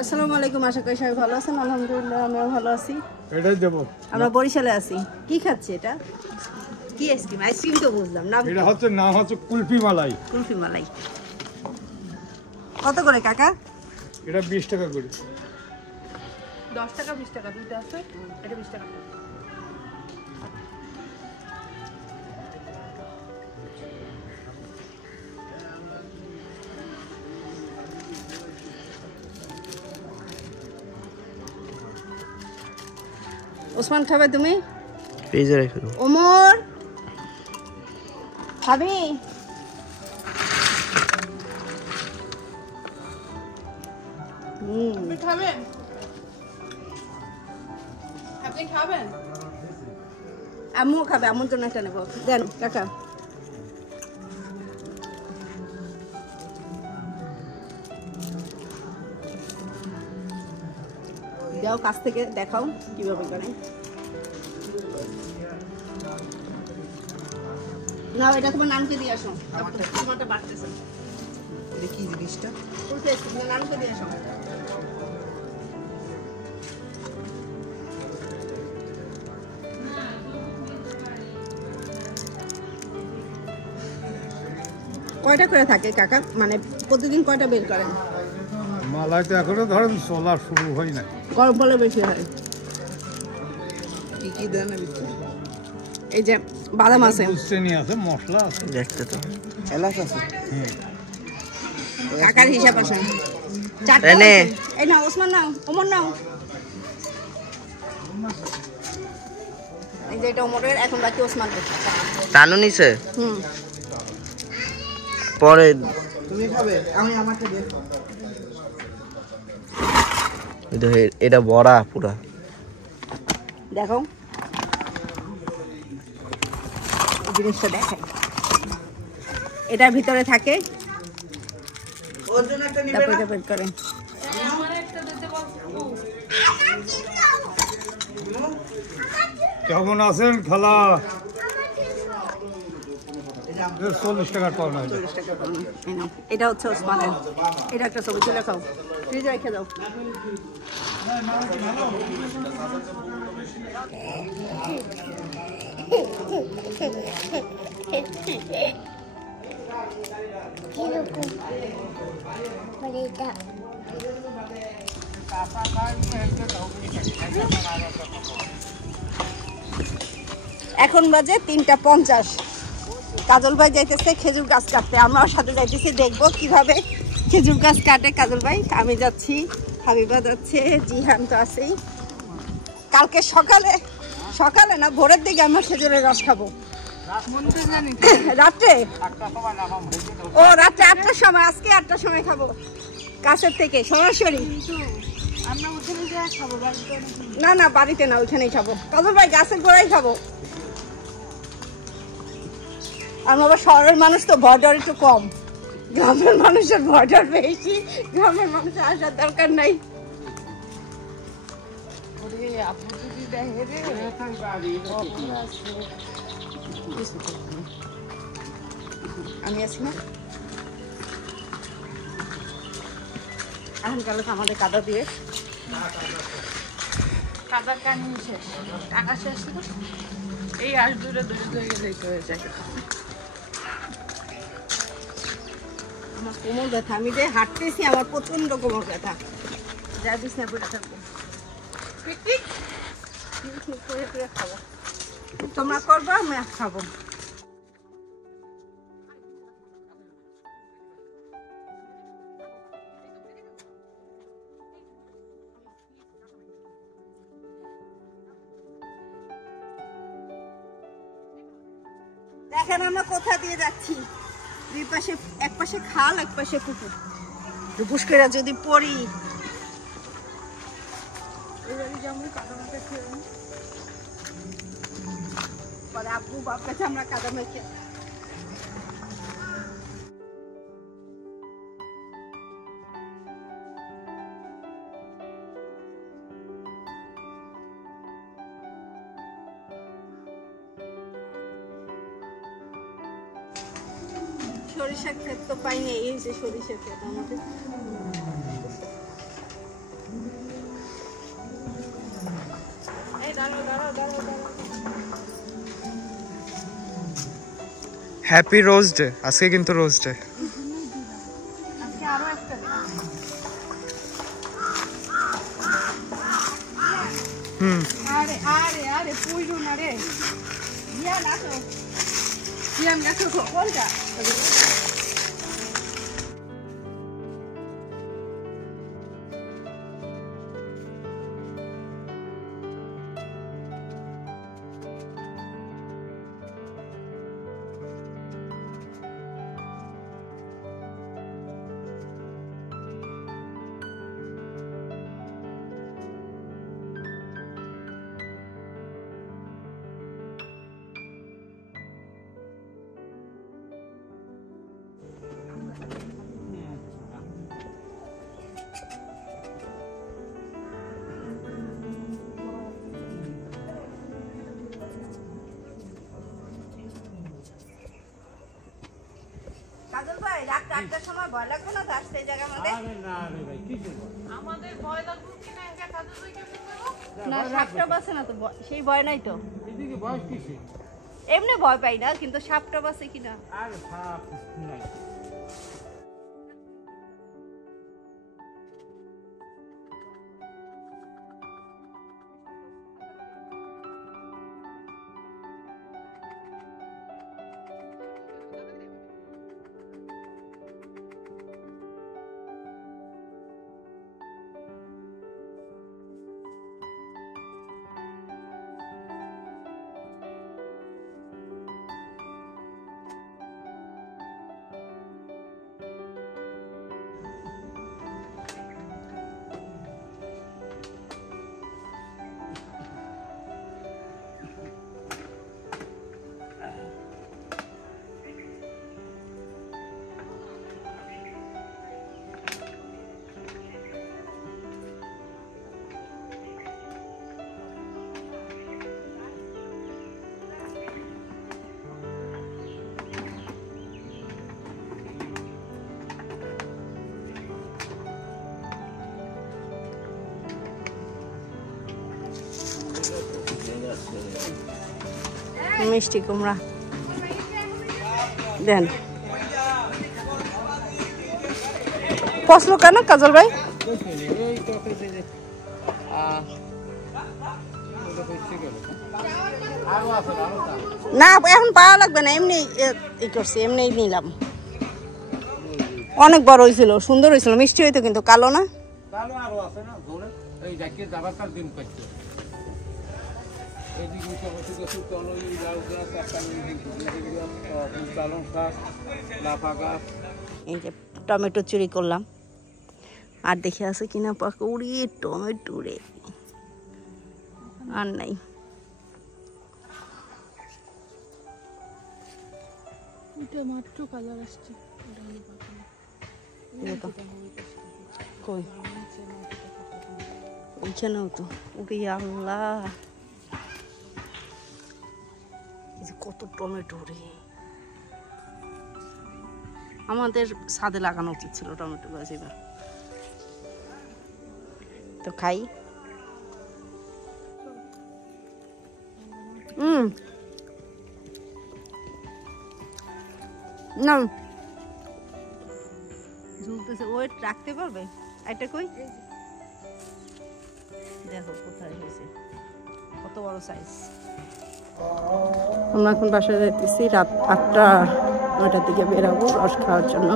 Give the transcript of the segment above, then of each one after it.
আসসালামু আলাইকুম, আশা করি সবাই ভালো আছেন। আলহামদুলিল্লাহ আমিও ভালো আছি। এটাই দেব। আমরা বরিশালে আছি। কি খাচ্ছি এটা? কি আইসক্রিম? আইসক্রিম তো বুঝলাম না। এটা হচ্ছে নাম হচ্ছে কুলফি মালাই। কুলফি মালাই কত করে কাকা? এটা 20 টাকা করে। 10 টাকা 20 টাকা দুটো আছে। এটা 20 টাকা। ওসমান খাবে তুমি? ফ্রিজে রেখে দাও। ওমর খাবি? আপনি খাবেন? আপনি খাবেন? আম্মু খাবে, আম্মুর জন্য একটা নেবো। দেন কাকা। দাও, কাছ থেকে দেখাও কিভাবে করে। না এটা তোমার নামকে দিয়ে আসো। তোমারটা বাড়তেছে। এটা কি জিনিসটা? বলতেছি তোমার নামকে দিয়ে আসো। কয়টা করে থাকে কাকা? মানে প্রতিদিন কয়টা বের করেন? মালাই তো এখনো ধরেন চলা শুরু হয় না। গরম বলে বেশি হয়। কি কি দেন ভিতরে? এই যে বাদাম আছে, চিনি আছে, মশলা আছে, দেখতে তো এলাচ আছে। কাকার হিসাব আছে। চারটা এনে। আছে। এই নাও ওসমান, নাও ওমর, নাও। এই যে এটা ওমরের, এখন বাকি ওসমান। টানু নিছে হুম। পরে তুমি খাবে? আমি আমাকে দে। এটা বড়া পুরা। দেখো জিনিসটা দেখাই। এটার ভিতরে থাকে, ওর জন্য একটা নিবে তারপর না? এটা বের করে। আমার একটা দিতে বলছো। কেমন আছেন খালা? 40 টাকার পাওনা। 40 টাকা পাউন্ড। এই নাও, এটা হচ্ছে ওসমানের। এটা একটা ছবি তুলে খাও, ফ্রিজে রেখে দাও। এখন বাজে 3:50। কাজল ভাই যাইতেছে খেজুর গাছ কাটতে, আমরাও সাথে যাইতেছি, দেখবো কিভাবে খেজুর গাছ কাটে কাজল ভাই। আমি যাচ্ছি, হাবিবা যাচ্ছে, জিহান তো আছেই। কালকে সকালে সকালে না ভোরের দিকে আমরা খেজুরের রস খাবো। রাত্রে? ও রাত্রে 8টার সময়, আজকে 8টার সময় খাবো গাছের থেকে সরাসরি। না না বাড়িতে না, ওইখানেই খাবো কাজল ভাই, গাছের গোড়াই খাবো। আমি আবার শহরের মানুষ তো, ভর একটু কম। গ্রামের মানুষের ভর বেশি, গ্রামের মানুষের আসার দরকার নাই। আমি আছি না, এখন কালে আমাদের কাদা দিয়ে কাদার কানি শেষ, টাকা শেষ ছিল। এই আশ দূরে দূরে দূরে গেলেই তো হয়ে যায়। আমার কোমর ব্যথা, আমি যে হাঁটতেছি আমার প্রচন্ড কোমর ব্যথা। যা বিছনা পড়ে থাকবো, পিকনিক করে করে খাবো। তোমরা করবো, আমি খাবো। দেখেন আমরা কোথা দিয়ে যাচ্ছি। দুই পাশে, এক পাশে খাল, এক পাশে পুকুর। রুপুস করে যদি পড়ি, পরে আব্বু বাপ কাছে আমরা কাদা মেখে। সরিষা ক্ষেত তো পাইনি, এই যে সরিষা ক্ষেত আমাদের। হ্যাপি রোজ ডে, আজকে কিন্তু রোজ ডে। আজকে আরো একটা আরে আরে আরে পুইরো না রে ইয়া লাটো ইয়া লাটো কোনটা কাজল ভাই রাত 4টার সময় ভয় লাগবে না তো আসতে এই জায়গার মধ্যে? আমাদের ভয় লাগবে কিনা এটা কাজল ভাই কেমন করব? না সাপটা বাসে না তো সেই ভয় নাই তো। এমনি ভয় পাই না কিন্তু সাপটা বাসে কিনা। মিষ্টি কুমড়া দেন পছলো কেন কাজল ভাই? না এখন পাওয়া লাগবে না, এমনি ই করছি, এমনি নিলাম। অনেক বড় হয়েছিল, সুন্দর হয়েছিল, মিষ্টি হইতো কিন্তু কালো না। এই যে টমেটো চুরি করলাম, আর দেখে আছে কিনা পাকুড়ি টমেটো রে, আর নাই। এটা মাত্র কালার আসছে, কই ওইখানেও তো, ওরে আল্লাহ কত টমেটো রে। আমাদের ছাদে লাগানো উচিত ছিল টমেটো গাছ এবার। তো খাই। না ঝুলতেছে, ওয়েট রাখতে পারবে? এটা কই দেখো কোথায় হয়েছে, কত বড় সাইজ। আমরা এখন বাসায় যাইতেছি, রাত 8টা-9টার দিকে বেরাবো রস খাওয়ার জন্য।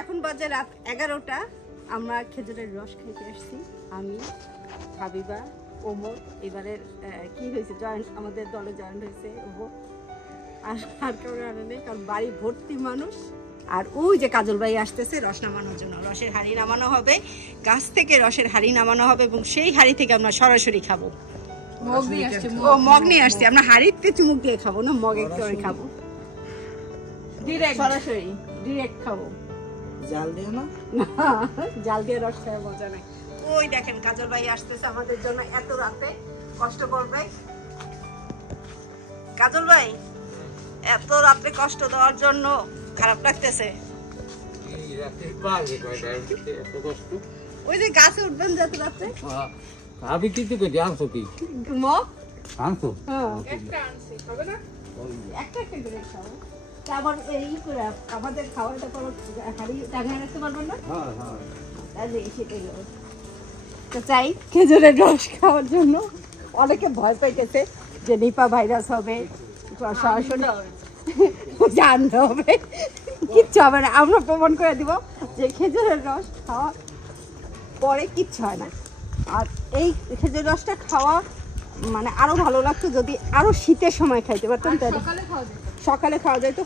এখন বাজে রাত 11টা, আমরা খেজুরের রস খাইতে আসছি। আমি, হাবিবা, ওমর, এবারে কি হয়েছে জয়েন্ট, আমাদের দলে জয়েন্ট হয়েছে ওমর। আর কেউ আনে নেই, কারণ বাড়ি ভর্তি মানুষ। আর ওই যে কাজল ভাই আসতেছে রস নামানোর জন্য, রসের হাঁড়ি নামানো হবে, গাছ থেকে রসের হাঁড়ি নামানো হবে এবং সেই হাঁড়ি থেকে আমরা সরাসরি খাবো। মগ নিয়ে আসছে, মগ নিয়ে আসছি, আমরা হাঁড়িতে চুমুক দিয়ে খাবো না, মগে করে খাবো, ডিরেক্ট সরাসরি ডিরেক্ট খাবো। জাল দিও না, জাল দিয়ে রস খাওয়ার মজা নাই। ওই দেখেন কাজল ভাই আসতেছে আমাদের জন্য, এত রাতে কষ্ট করবে। কাজল ভাই এত রাতে কষ্ট দেওয়ার জন্য খারাপ লাগতেছে। ওই যে গাছে উঠবেন যত রাতে, আমি কিন্তু আনছো কি মগ আনছো? হ্যাঁ একটা আনছি, হবে না? একটা একটা করে খাও। তারপর এই করে আমাদের খাওয়াটা পর হাড়ি টাঙিয়ে রাখতে পারবেন না? তাহলে সেটাই হবে। তো চাই খেজুরের রস খাওয়ার জন্য। অনেকে ভয় পাইতেছে যে নিপা ভাইরাস হবে, সরাসরি জানতে হবে, কিচ্ছু হবে না। আমরা প্রমাণ করে দিব যে খেজুরের রস খাওয়া পরে কিচ্ছু হয় না। আর এই খেজুর রসটা খাওয়া মানে আরো ভালো লাগতো যদি আরো শীতের সময় খাইতে পারতাম। তাহলে সকালে খাওয়া যায় তো,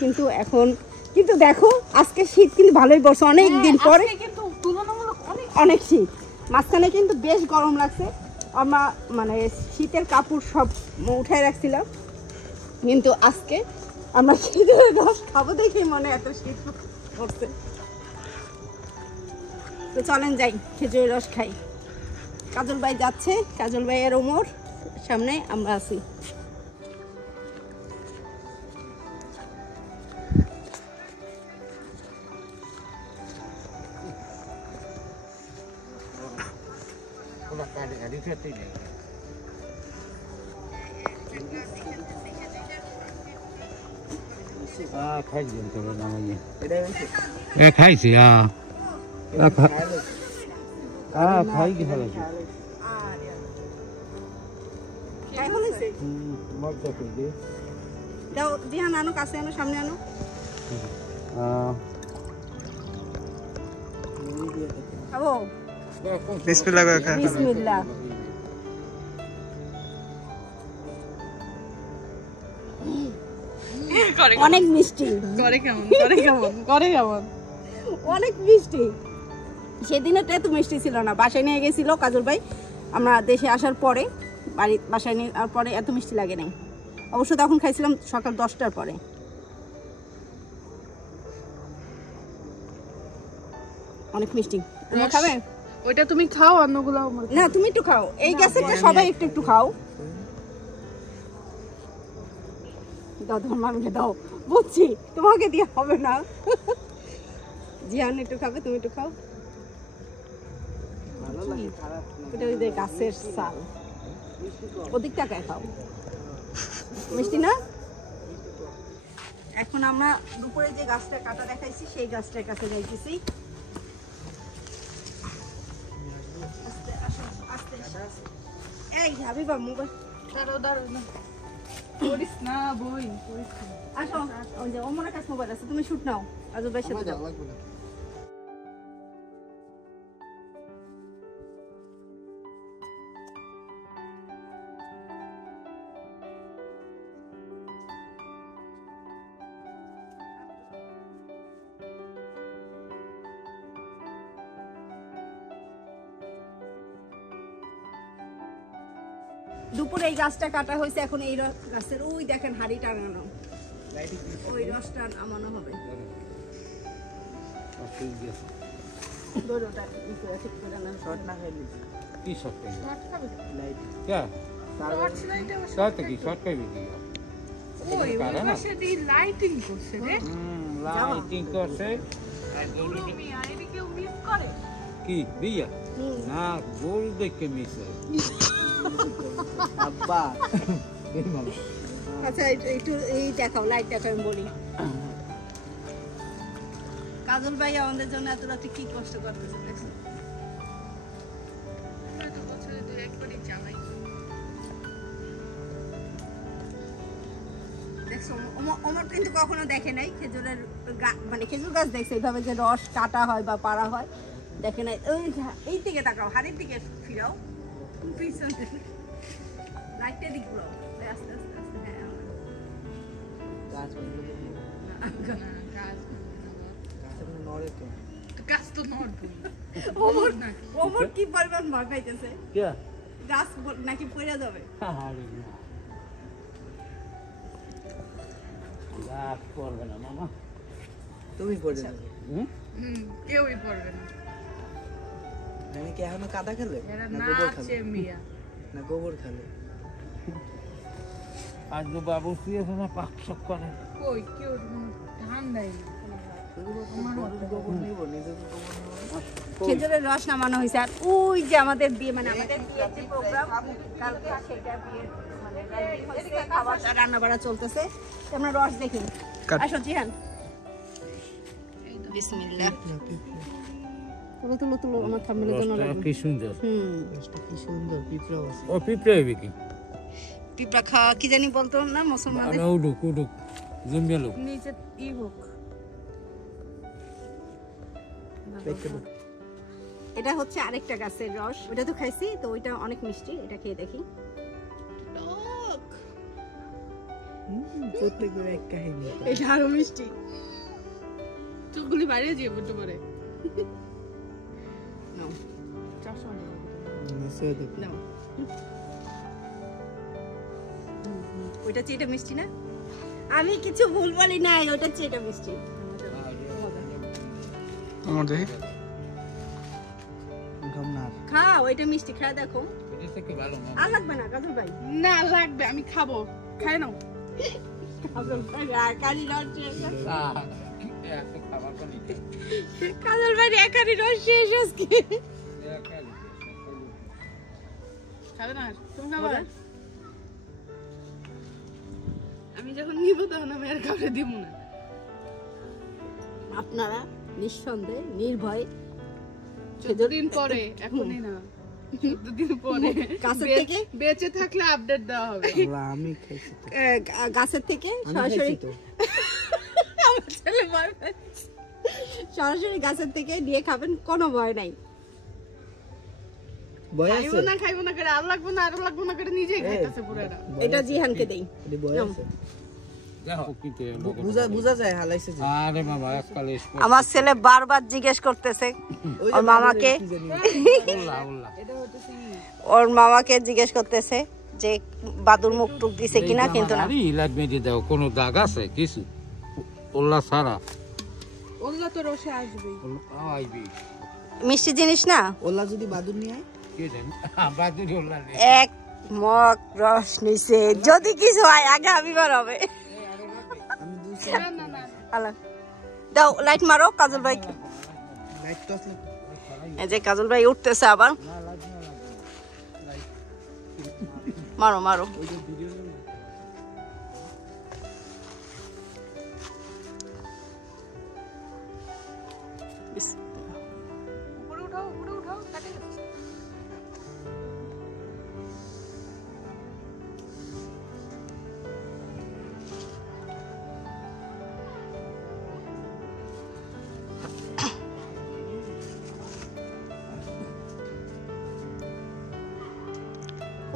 কিন্তু এখন কিন্তু দেখো আজকে শীত কিন্তু ভালোই পড়ছে অনেক দিন পরে, অনেক শীত। মাঝখানে কিন্তু বেশ গরম লাগছে, আমরা মানে শীতের কাপড় সব উঠায় রাখছিলাম, কিন্তু আজকে আমরা খেজুরের রস খাবো দেখে মনে এত শীত পড়ছে। তো চলেন যাই খেজুরের রস খাই। কাজল ভাই যাচ্ছে, কাজল ভাইয়ের ওমর সামনে, আমরা আছি। খাইছি খাই কি ভালো দাও দিহান, আনো কাছে, আনো সামনে, আনো। খাবো? বিসমিল্লাহ করে খা। বিসমিল্লাহ। অনেক মিষ্টি, করে কেমন করে কেমন করে কেমন অনেক মিষ্টি। সেদিনটা এত মিষ্টি ছিল না, বাসায় নিয়ে গেছিল কাজল ভাই আমরা দেশে আসার পরে, বাসায় নেওয়ার পরে এত মিষ্টি লাগে নাই। অবশ্য তখন খাইছিলাম সকাল 10টার পরে। অনেক মিষ্টি। তুমি খাবে? ওইটা তুমি খাও, অন্যগুলো না তুমি একটু খাও, এই গ্যাসেরটা সবাই একটু একটু খাও। দাও তোমার মামিকে দাও, বুঝছি তোমাকে দিয়ে হবে না। জিয়ান একটু খাবে, তুমি একটু খাও। এটা ওই যে গাছের চাল, ওদিক টাকায় খাও, মিষ্টি না? এখন আমরা দুপুরে যে গাছটা কাটা দেখাইছি সেই গাছটার কাছে যাইতেছি। এই হাবিবা মোবাইল দাঁড়াও দাঁড়াও না, করিস না বই, করিস না। আসো, ওই যে ওমরের কাছে মোবাইল আছে, তুমি শুট নাও, আজব ভাইয়ের সাথে যাও। দুপুরে এই গাছটা কাটা হয়েছে, এখন এই গাছের ওই দেখেন হাড়ি টাঙানো, ওই রসটা নামানো হবে। ওই পাশে দিয়ে লাইটিং করছে রে, লাইটিং করছে পুরো মিয়া এদিকে মিস করে কি দিয়া না গোল দেখে মিশে আব্বা আচ্ছা একটু এই দেখাও, লাইট দেখাও, আমি বলি। কাজল ভাই আমাদের জন্য এত রাতে কি কষ্ট করতেছে দেখছো। বছরে 2-1 জ্বালাই। দেখছো ওমর কিন্তু কখনো দেখে নাই খেজুরের মানে খেজুর গাছ দেখছে এইভাবে যে রস কাটা হয় বা পাড়া হয়, দেখে নাই। ওই এই দিকে তাকাও, হাড়ির দিকে ফিরাও, পিছনে লাইটটা দিক ঘুরাও, আস্তে আস্তে আস্তে। হ্যাঁ গাছ তো নড়বে। ওমর কি পরিমাণ ভয় পাইতেছে, গাছ নাকি পড়ে যাবে। গাছ পড়বে না মামা, তুমি পড়ে যাবে। কেউই পড়বে না। আমি কি এখনো কাদা খেলে এরা না গোবর নাচে খেলে মিয়া। না গোবর খেলে? আজ বাবু শুয়েছে না পাক শক করে কই কেউ ধান দেয় না। গোবর নিব, নিজের গোবর নিব। খেজুরের রস নামানো হয়েছে, আর ওই যে আমাদের বিয়ে মানে আমাদের বিয়ের যে প্রোগ্রাম কালকে, সেটা বিয়ের রান্না বাড়া চলতেছে, আমরা রস দেখি। আসো জিহান, বিসমিল্লাহ। তুলো তুলো তুলো, আমার থাম্বনেলের জন্য লাগবে। কি সুন্দর, কি সুন্দর পিঁপড়া আছে। ও পিঁপড়ে হবে কি? পিঁপড়া খাওয়া কি জানি বলতো না মুসলমানদের। উডুক উডুক জম্বে লোক। নিচে ই হোক। এটা হচ্ছে আরেকটা গাছের রস, ওটা তো খাইছি, তো ওইটা অনেক মিষ্টি, এটা খেয়ে দেখি। প্রত্যেকের এক কাহিনী। এটা আরো মিষ্টি। চুলগুলি বাইরে দিয়ে বুঝতে পারে। নাও, নাও। ওইটা চেয়ে এটা মিষ্টি না? আমি কিছু ভুল বলি নাই, ওটা চেয়ে এটা মিষ্টি। আমার দেখি খাও, ওইটা মিষ্টি, খায় দেখো। আর লাগবে না কাজল ভাই? না লাগবে, আমি খাবো, খাই নাও। কাজল ভাই একারি রস শেষ। কাজল ভাই একারি রস শেষ আজকে। খাবে না? তুমি খাবে? আমি যখন নিব তখন আমি আর কাউকে দিব না। আপনারা নিঃসন্দেহে নির্ভয় 14 দিন পরে, এখনই না, 14 দিন পরে গাছের থেকে বেঁচে থাকলে আপডেট দেওয়া হবে। আমি খাইছি তো। গাছের থেকে আমি সরাসরি খাইছি তো। আমার ছেলে ভয় পাচ্ছে। সরাসরি গাছের থেকে নিয়ে খাবেন, কোনো ভয় নাই। বয় খাইবো আছে? না খাইবো না করে, আর লাগবো না আর লাগবো না করে নিজেই খাইতেছে পুরোটা। এটা জিহানকে দেই। এটি বয় আছে? দেখো কি তে বুঝা যায় হালাইছে যে। আরে বাবা এককালে আমার ছেলে বারবার জিজ্ঞেস করতেছে ওই ওর মামাকে, কি জানি। ওর মামাকে জিজ্ঞেস করতেছে যে বাদুর মুখ টুক দিছে কিনা, কিন্তু না। আরে ইলাজ মেডি দাও, কোনো দাগ আছে কিছু? ওল্লা সারা ওগুলো তো রসে আসবেই। আইবি মিষ্টি জিনিস না। ওলা যদি বাদুর নিয়ে আয়, কে জানি বাদুর ওল্লা রে। এক মগ রস নিছে, যদি কিছু হয় আগে আমি বার হবে। আমি দুই না না না, আল্লাহ দাও, লাইট মারো কাজল ভাই। লাইট টস এই যে কাজল ভাই উঠতেছে আবার। মারো মারো। উপরে উঠাও, উপরে উঠাও, কাটে গেছে।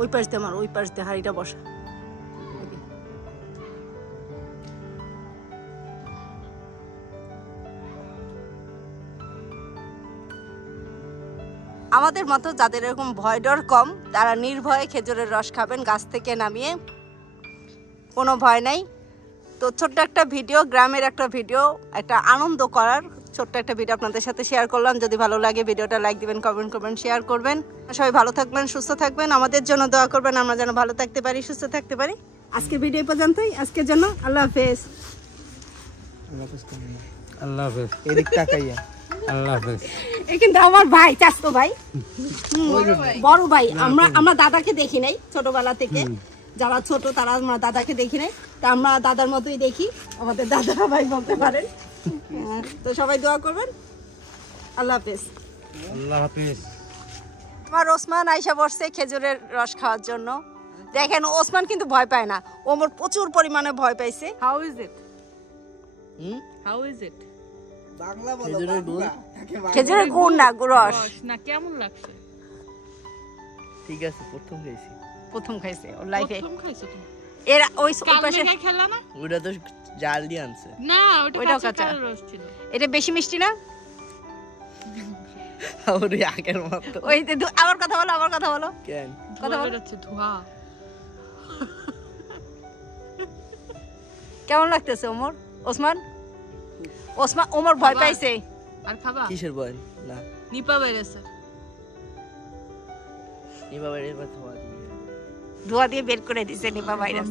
ওই পাশ দিয়ে মারো, ওই পাশ দিয়ে হাড়িটা বসা। আমাদের মতো যাদের এরকম ভয় ডর কম, তারা নির্ভয়ে খেজুরের রস খাবেন গাছ থেকে নামিয়ে, কোনো ভয় নাই। তো ছোট্ট একটা ভিডিও, গ্রামের একটা ভিডিও, একটা আনন্দ করার ছোট্ট একটা ভিডিও আপনাদের সাথে শেয়ার করলাম। যদি ভালো লাগে ভিডিওটা লাইক দিবেন, কমেন্ট করবেন, শেয়ার করবেন। সবাই ভালো থাকবেন, সুস্থ থাকবেন, আমাদের জন্য দোয়া করবেন, আমরা যেন ভালো থাকতে পারি, সুস্থ থাকতে পারি। আজকে ভিডিও পর্যন্তই, আজকের জন্য আল্লাহ হাফেজ। আল্লাহ হাফেজ। এদিক তাকাইয়া। আল্লাহ হাফেজ। এই কিন্তু আমার ভাই, চাচতো ভাই, বড় ভাই। আমরা দাদাকে দেখি নাই ছোটবেলা থেকে, যারা ছোট তারা আমরা দাদাকে দেখি নাই, তা আমরা দাদার মতোই দেখি, আমাদের দাদা ভাই বলতে পারেন। তো সবাই দোয়া করবেন, আল্লাহ হাফেজ। আল্লাহ হাফেজ। আমার ওসমান আইসা বসছে খেজুরের রস খাওয়ার জন্য। দেখেন ওসমান কিন্তু ভয় পায় না, ওমর প্রচুর পরিমাণে ভয় পাইছে। How is it? Hmm? How is it? Bangla বলো, বাংলা। খেজুরের গুড় না, রস। রস না, কেমন লাগছে? ঠিক আছে, প্রথম খাইছি। প্রথম খাইছে ওর লাইফে। প্রথম খাইছো তুমি? এর ওই পাশে কালকে খেলা না? ওটা তো জাল দিয়ে আনছে। না, ওটা ওইটাও কাঁচা কাঁচা। রস ছিল। এটা বেশি মিষ্টি না? ওরে আগের মতো। ওই আবার কথা বলো, আবার কথা বলো, কেন? কথা বলো। বেরোচ্ছে ধোঁয়া। কেমন লাগতেছে ওমর? ওসমান ওমর ভয় পাইছে। আর খাবা? কিসের বয়? না, নিপা বেরেছে। এবার এবার ধোয়া দিয়ে বের করে দিছে নিপা ভাইরাস।